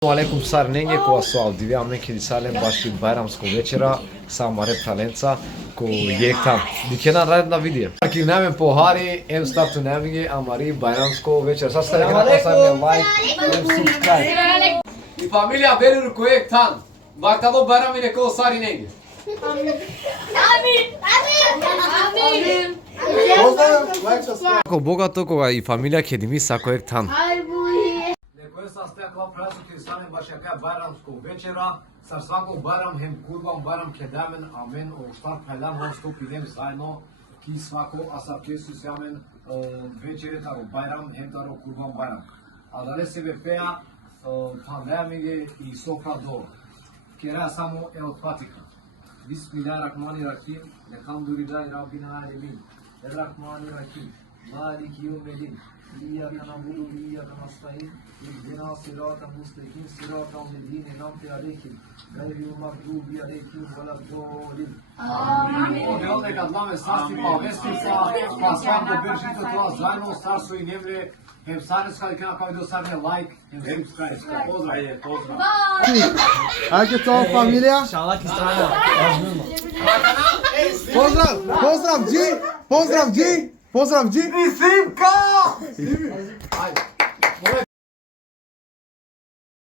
Алейкум сар нење кога со Авдивија меки дисален баши байрамско вечера сама реп таленца ко јектан. Дикена радна видео. Ки намен похари ем старту намиге амари байрамско вечера. Са старе на пасаме лайк, ем субскрайб. И фамилија берир ко јектан. Бактадо байрам и неко сари нење. Амин. Амин. Поздрав, лайк субскрайб. Ко богато кога и фамилија ќе сако јектан. Састекла прасите саме башака байрамско вечера, сар свако байрам хем курбан байрам кедамен, амен о штар пайлан нон стоп идем заедно ки свако асар кесу сямен вечере таро байрам хем таро курбан байрам. А дале се бе пеа пандемиге и софра долу. Кера само е од патика. Бисмиллахир-рахманир-рахим, елхамдулиллахи раббил алемин, ер-рахманир-рахим, малики йомиддин. إياك نعبد وإياك نستعين اهدنا الصراط المستقيم صراط الذين أنعمت عليهم غير المغضوب عليهم ولا الضالين. Амин. Од нека дламе састи павестица, па свако бержите тоа заедно старсо и немле, хем сарнеска дека на кај досарне лайк, хем субскрайб. Поздрав. Ајде тоа фамилија. Шалаки страна. Поздрав Джи. Симка! Ајде.